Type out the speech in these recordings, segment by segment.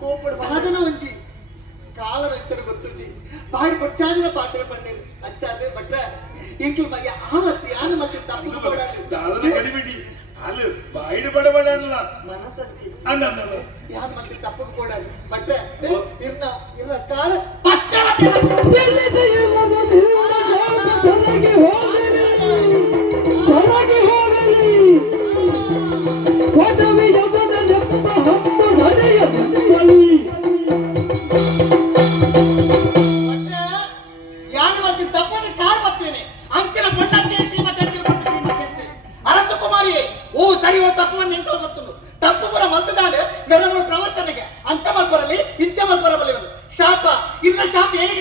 கோபடுவாதன வந்து காலர் அச்சர் பத்துச்சு பாடி படிச்சாதுல பாத்திரம் பண்ணு அச்சாது பட்ட எங்கள் மைய ஆலத்து யார் மக்கள் தப்பு போடாது அது பாடுபட வேணாம் மனசத்து யார் மக்கள் தப்பு போடாது பட்ட என்ன என்ன கால பட்டாது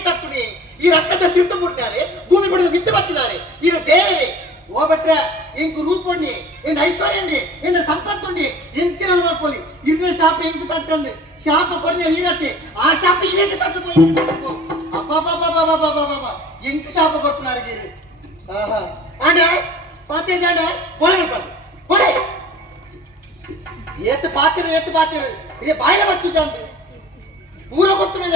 తప్పుని ఈ తిట్టు పుట్టినారే భూమి పడిన మిత్తబత్తినారే ఈ దేవరే ఓ బట్ట ఇంకు రూపుణ్ణి ఇన్ ఐశ్వర్యాన్ని ఇన్న సంపత్తుండి ఇంటి పోలి ఇన్న శాప ఇంటి తట్టండి శాప కొరిని నీనత్తి ఆ శాప ఈనత్తి పట్టుకుపోయింది ఇంటి శాప కొట్టున్నారు గీరు ఆహా అంటే పాతేంటి అంటే పోలే పోలి పోలే ఎత్తు పాతరు ఎత్తు పాతరు ఇది బాయిల వచ్చు చంది మీద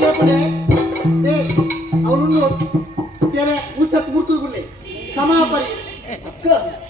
Come on, buddy. Come on.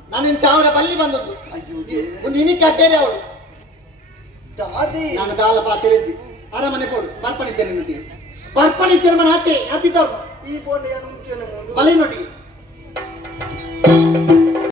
నా నేను చామర పల్లి మంది ఉంది ముందు ఇని కట్టేది ఆవిడు దాది నన్ను దాల పాతిరించి అరమని పోడు పర్పణించని నుండి పర్పణించని మన అత్తే అపితం ఈ పోటీ పల్లి నుండి Thank you.